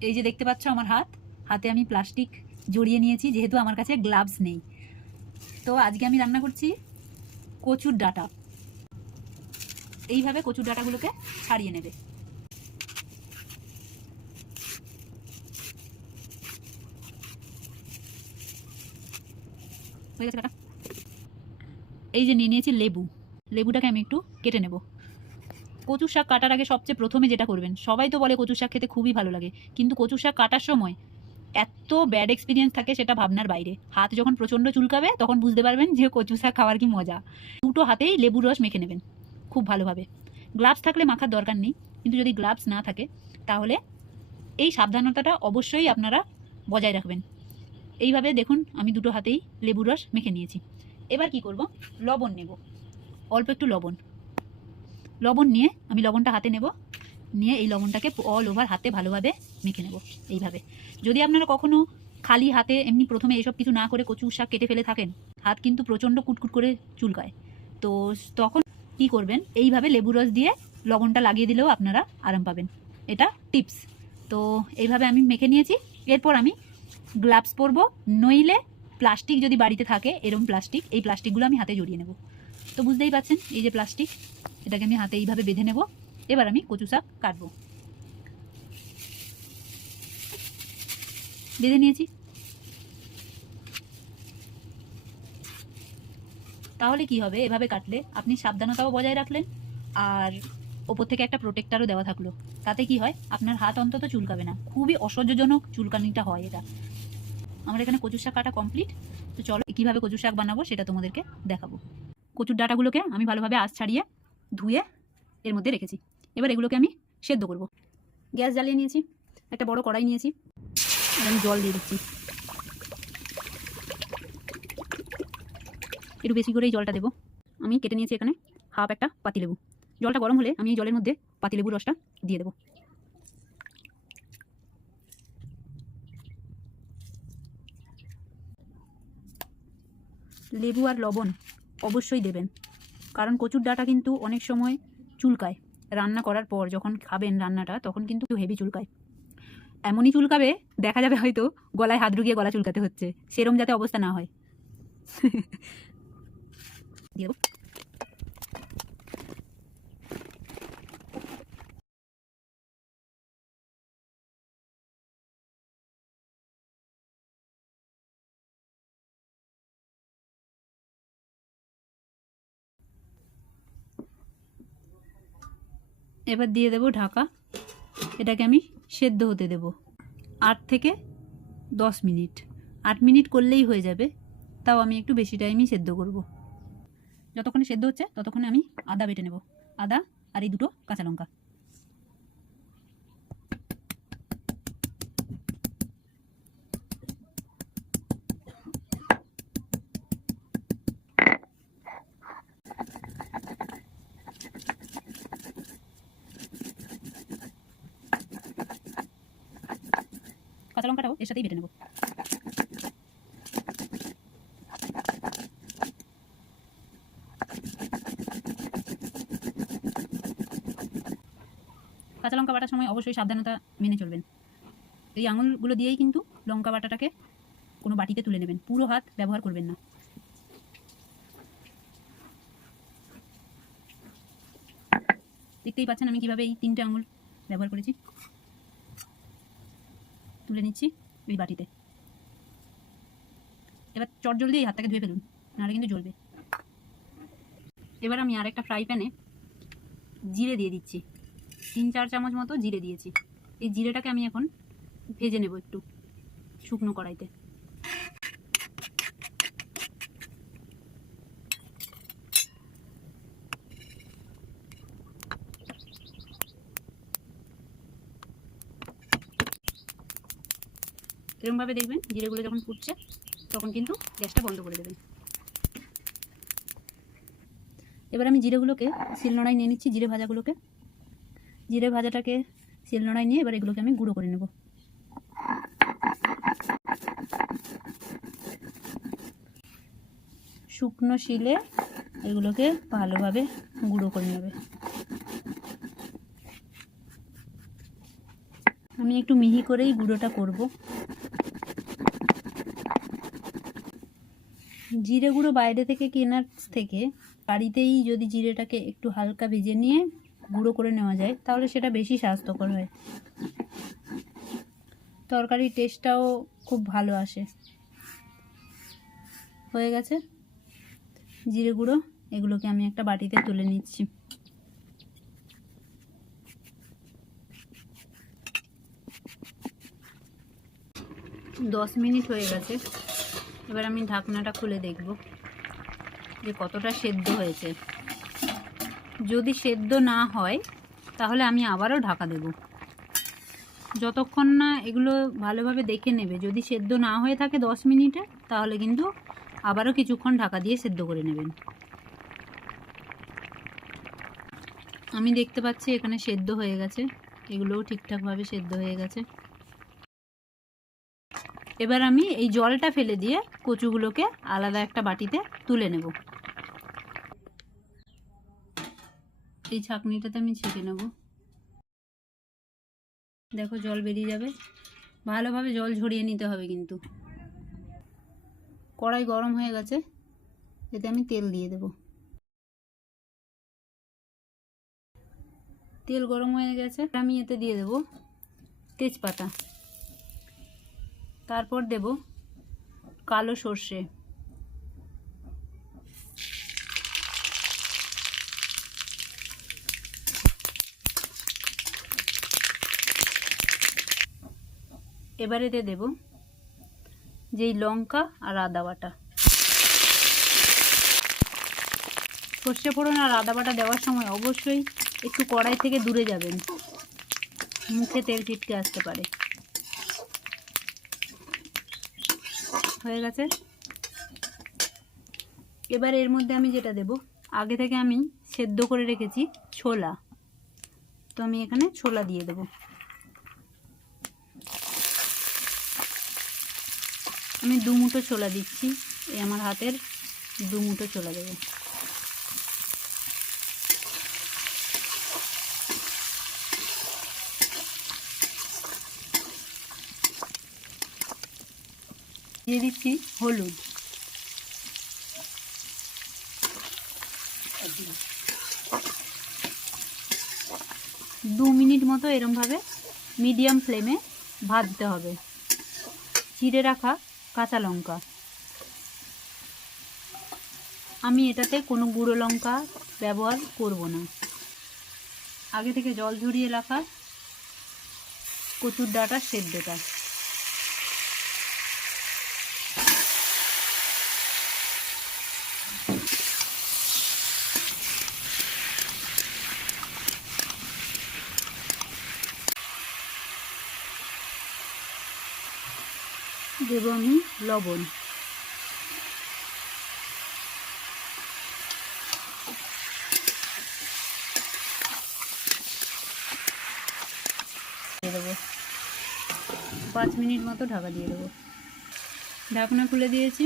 এই যে দেখতে পাচ্ছ আমার হাতে আমি প্লাস্টিক জড়িয়ে নিয়েছি, যেহেতু আমার কাছে গ্লাভস নেই। তো আজকে আমি রান্না করছি কচুর ডাঁটা। এইভাবে কচুর ডাঁটাগুলোকে ছাড়িয়ে নেবে। হয়ে গেছে কাটা। এই যে নিয়ে নিয়েছি লেবুটাকে আমি একটু কেটে নেব। কচুর শাক কাটার আগে সবচেয়ে প্রথমে যেটা করবেন, সবাই তো বলে কচুর শাক খেতে খুবই ভালো লাগে, কিন্তু কচুর শাক কাটার সময় এত ব্যাড এক্সপিরিয়েন্স থাকে সেটা ভাবনার বাইরে। হাত যখন প্রচণ্ড চুলকাবে তখন বুঝতে পারবেন যে কচু শাক খাওয়ার কি মজা। দুটো হাতেই লেবুর রস মেখে নেবেন খুব ভালোভাবে। গ্লাভস থাকলে মাখার দরকার নেই, কিন্তু যদি গ্লাভস না থাকে তাহলে এই সাবধানতাটা অবশ্যই আপনারা বজায় রাখবেন। এইভাবে দেখুন আমি দুটো হাতেই লেবুর রস মেখে নিয়েছি। এবার কি করব, লবণ নেব, অল্প একটু লবণ নিয়ে আমি লবণটা হাতে নেব, নিয়ে এই লবণটাকে অল ওভার হাতে ভালোভাবে মেখে নেব। এইভাবে যদি আপনারা কখনো খালি হাতে এমনি প্রথমে এসব কিছু না করে কচু শাক কেটে ফেলে থাকেন, হাত কিন্তু প্রচণ্ড কুটকুট করে চুলকায়। তো তখন কি করবেন, এইভাবে লেবু রস দিয়ে লবণটা লাগিয়ে দিলেও আপনারা আরাম পাবেন। এটা টিপস। তো এইভাবে আমি মেখে নিয়েছি। এরপর আমি গ্লাভস পরবো, নইলে প্লাস্টিক যদি বাড়িতে থাকে, এরকম প্লাস্টিক, এই প্লাস্টিকগুলো আমি হাতে জড়িয়ে নেব। তো বুঝতেই পারছেন এই যে প্লাস্টিক, এটাকে আমি হাতে এইভাবে বেঁধে নেব। এবার আমি কচু শাক কাটবো। বেঁধে নিয়েছি। তাহলে কি হবে, এভাবে কাটলে আপনি সাবধানতাও বজায় রাখলেন, আর ওপর থেকে একটা প্রোটেক্টারও দেওয়া থাকলো। তাতে কি হয়, আপনার হাত অন্তত চুলকাবে না। খুবই অসহ্যজনক চুলকানিটা হয় এটা। আমার এখানে কচুর শাক কাটা কমপ্লিট। তো চলো কীভাবে কচুর শাক বানাবো সেটা তোমাদেরকে দেখাবো। কচুর ডাঁটাগুলোকে আমি ভালোভাবে আঁশ ছাড়িয়ে ধুয়ে এর মধ্যে রেখেছি। এবার এগুলোকে আমি সেদ্ধ করব। গ্যাস জ্বালিয়ে নিয়েছি, একটা বড় কড়াই নিয়েছি, আমি জল দিয়ে দিচ্ছি। একটু বেশি করেই জলটা দেবো। আমি কেটে নিয়েছি এখানে হাফ একটা পাতিলেবু। জলটা গরম হলে আমি এই জলের মধ্যে পাতিলেবুর রসটা দিয়ে দেবো। লেবু আর লবণ অবশ্যই দেবেন, কারণ কচুর ডাঁটা কিন্তু অনেক সময় চুলকায়। রান্না করার পর যখন খাবেন রান্নাটা, তখন কিন্তু হেভি চুলকায়। এমনই চুলকাবে, দেখা যাবে হয়তো গলায় হাত ঢুকিয়ে গলা চুলকাতে হচ্ছে। সেরম যাতে অবস্থা না হয়। দিয়ে দেবো। এবার দিয়ে দেবো ঢাকা। এটাকে আমি সেদ্ধ হতে দেব 8 থেকে 10 মিনিট। 8 মিনিট করলেই হয়ে যাবে, তাও আমি একটু বেশি টাইমই সেদ্ধ করব। যতক্ষণে সেদ্ধ হচ্ছে ততক্ষণে আমি আদা বেটে নেব। আদা আর এই দুটো কাঁচা লঙ্কা। কাঁচা লঙ্কাটাও এর সাথেই বেটে নেব। কাঁচা লঙ্কা বাটার সময় অবশ্যই সাবধানতা মেনে চলবেন। এই আঙুলগুলো দিয়েই কিন্তু লঙ্কা বাটাটাকে কোনো বাটিতে তুলে নেবেন, পুরো হাত ব্যবহার করবেন না। দেখতেই পাচ্ছেন আমি কিভাবে এই 3টে আঙুল ব্যবহার করেছি। তুলে নিচ্ছি এই বাটিতে। এবার চটজলদি এই হাতটাকে ধুয়ে ফেলুন, নাহলে কিন্তু জ্বলবে। এবার আমি আরেকটা ফ্রাই প্যানে জিরে দিয়ে দিচ্ছি। 3-4 চামচ মতো জিরে দিয়েছি। এই জিরেটাকে আমি এখন ভেজে নেব একটু শুকনো কড়াইতে। এরকমভাবে দেখবেন জিরেগুলো যখন ফুটছে তখন কিন্তু গ্যাসটা বন্ধ করে দেবেন। এবার আমি জিরেগুলোকে শিলনোড়ায় নিয়ে নিচ্ছি। জিরে ভাজাটাকে শিলনোড়ায় নিয়ে এবার এগুলোকে আমি গুঁড়ো করে নেব। শুকনো শিলে এগুলোকে ভালোভাবে গুঁড়ো করে নেবে। আমি একটু মিহি করেই গুঁড়োটা করব। জিরে গুঁড়ো বাইরে থেকে কেনার থেকে বাড়িতেই যদি জিরেটাকে একটু হালকা ভেজে নিয়ে গুঁড়ো করে নেওয়া যায় তাহলে সেটা বেশি স্বাস্থ্যকর হয়, তরকারির টেস্টটাও খুব ভালো আসে। হয়ে গেছে জিরে গুঁড়ো, এগুলোকে আমি একটা বাটিতে তুলে নিচ্ছি। দশ মিনিট হয়ে গেছে, এবার আমি ঢাকনাটা খুলে দেখব যে কতটা সেদ্ধ হয়েছে। যদি সেদ্ধ না হয় তাহলে আমি আবারও ঢাকা দেব, যতক্ষণ না এগুলো ভালোভাবে দেখে নেবে। যদি সেদ্ধ না হয়ে থাকে 10 মিনিটে তাহলে কিন্তু আবারও কিছুক্ষণ ঢাকা দিয়ে সেদ্ধ করে নেবেন। আমি দেখতে পাচ্ছি এখানে সেদ্ধ হয়ে গেছে, এগুলোও ঠিকঠাকভাবে সেদ্ধ হয়ে গেছে। এবার আমি এই জলটা ফেলে দিয়ে কচুগুলোকে আলাদা একটা বাটিতে তুলে নেব। এই ছাঁকনিটাতে আমি ছেঁকে নেব। দেখো জল বেরিয়ে যাবে, ভালোভাবে জল ঝরিয়ে নিতে হবে কিন্তু। কড়াই গরম হয়ে গেছে, এতে আমি তেল দিয়ে দেব। তেল গরম হয়ে গেছে, আমি এতে দিয়ে দেব তেজপাতা, তারপর দেব কালো সর্ষে, এবার এতে দেব যেই লঙ্কা আর আদা বাটা। সর্ষে ফোড়ন আর আদা বাটা দেওয়ার সময় অবশ্যই একটু কড়াই থেকে দূরে যাবেন, মুখে তেল ছিটকে আসতে পারে। হয়ে গেছে, এবার এর মধ্যে আমি যেটা দেব, আগে থেকে আমি সেদ্ধ করে রেখেছি ছোলা, তো আমি এখানে ছোলা দিয়ে দেব। আমি 2 মুঠো ছোলা দিচ্ছি, এই আমার হাতের 2 মুঠো ছোলা দেব। দিয়ে দিচ্ছি হলুদ, দু মিনিট মতো এরমভাবে মিডিয়াম ফ্লেমে ভাজতে হবে। চিড়ে রাখা কাঁচা লঙ্কা, আমি এটাতে কোনো গুঁড়ো লঙ্কা ব্যবহার করব না। আগে থেকে জল ঝরিয়ে রাখা কচুর ডাঁটার সেদ্ধটা, দেব আমি লবণ, দিয়ে দেবো। 5 মিনিট মতো ঢাকা দিয়ে দেবো। ঢাকনা খুলে দিয়েছি,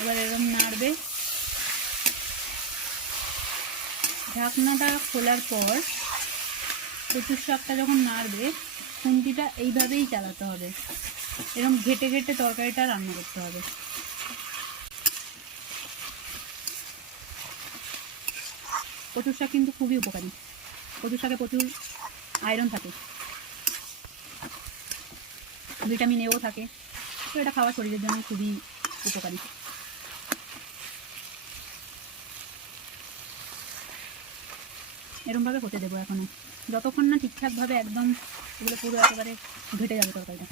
এবার এরকম নাড়বে। ঢাকনাটা খোলার পর কচুর শাকটা যখন নাড়বে, খুন্তিটা এইভাবেই চালাতে হবে, এরকম ঘেটে ঘেটে তরকারিটা রান্না করতে হবে। কচুর শাক কিন্তু খুবই উপকারী, কচুর শাকে প্রচুর আয়রন থাকে, ভিটামিন এও থাকে, তো এটা খাওয়া শরীরের জন্য খুবই উপকারী। এরমভাবে হতে দেবো এখনো, যতক্ষণ না ঠিকঠাকভাবে একদম এগুলো পুরো একেবারে ঘেটে যাবে তরকারিটা।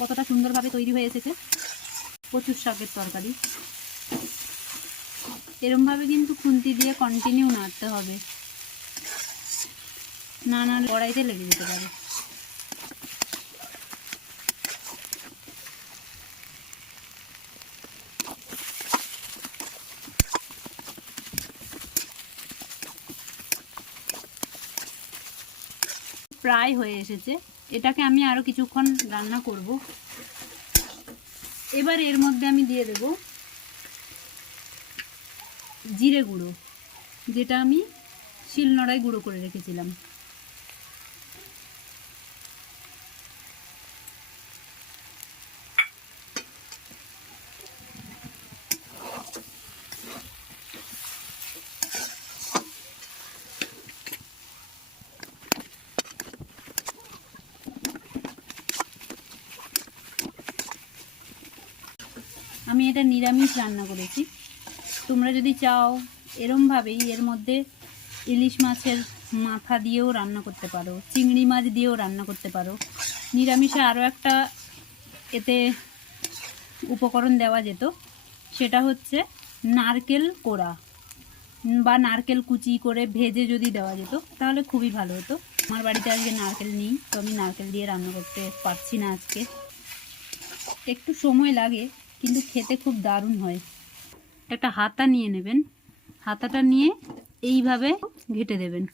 কতটা সুন্দরভাবে তৈরি হয়ে এসেছে কচুর শাকের তরকারি। এরমভাবে কিন্তু খুন্তি দিয়ে কন্টিনিউ নাড়তে হবে, না নাড়লে কড়াইতে লেগে যেতে পারে। প্রায় হয়ে এসেছে, এটাকে আমি আরও কিছুক্ষণ রান্না করব। এবার এর মধ্যে আমি দিয়ে দেব জিরে গুঁড়ো, যেটা আমি শিলনোড়ায় গুঁড়ো করে রেখেছিলাম। আমি এটা নিরামিষ রান্না করেছি। তোমরা যদি চাও এরমভাবেই এর মধ্যে ইলিশ মাছের মাথা দিয়েও রান্না করতে পারো, চিংড়ি মাছ দিয়েও রান্না করতে পারো। নিরামিষে আরও একটা এতে উপকরণ দেওয়া যেত, সেটা হচ্ছে নারকেল কোড়া বা নারকেল কুচি করে ভেজে যদি দেওয়া যেত তাহলে খুবই ভালো হতো। আমার বাড়িতে আজকে নারকেল নেই, তো আমি নারকেল দিয়ে রান্না করতে পারছি না আজকে। একটু সময় লাগে কিন্তু খেতে খুব দারুণ হয়। একটা হাতা নিয়ে নেবেন, হাতাটা নিয়ে এইভাবে ঘেঁটে দেবেন।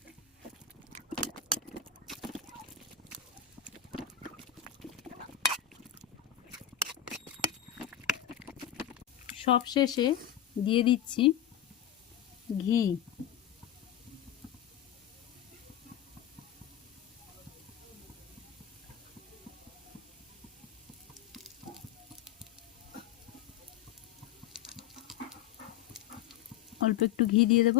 সবশেষে দিয়ে দিচ্ছি ঘি। অল্প একটু ঘি দিয়ে দেব।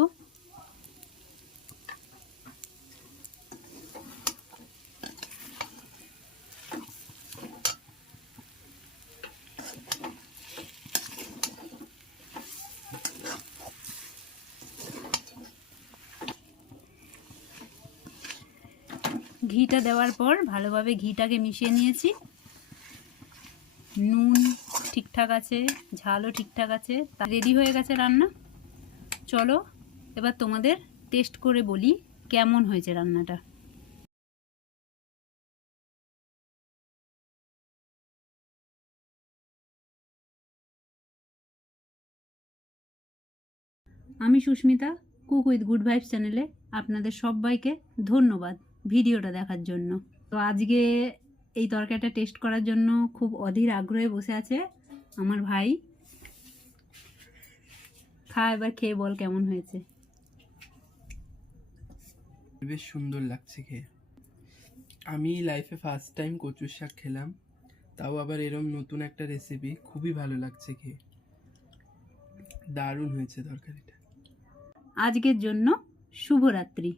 ঘিটা দেওয়ার পর ভালোভাবে ঘিটাকে মিশিয়ে নিয়েছি। নুন ঠিকঠাক আছে, ঝালও ঠিকঠাক আছে, তা রেডি হয়ে গেছে রান্না। চলো এবার তোমাদের টেস্ট করে বলি কেমন হয়েছে রান্নাটা। আমি Susmita, cook with good vibes চ্যানেলে আপনাদের সবাইকে ধন্যবাদ ভিডিওটা দেখার জন্য। তো আজকে এই তরকারিটা টেস্ট করার জন্য খুব অধীর আগ্রহে বসে আছে আমার ভাই। খা, এবার খেয়ে বল কেমন হয়েছে। বেশ সুন্দর লাগছে খেয়ে। আমি লাইফে ফার্স্ট টাইম কচুর শাক খেলাম, তাও আবার এরম নতুন একটা রেসিপি। খুবই ভালো লাগছে খেয়ে, দারুণ হয়েছে তরকারিটা। আজকের জন্য শুভরাত্রি।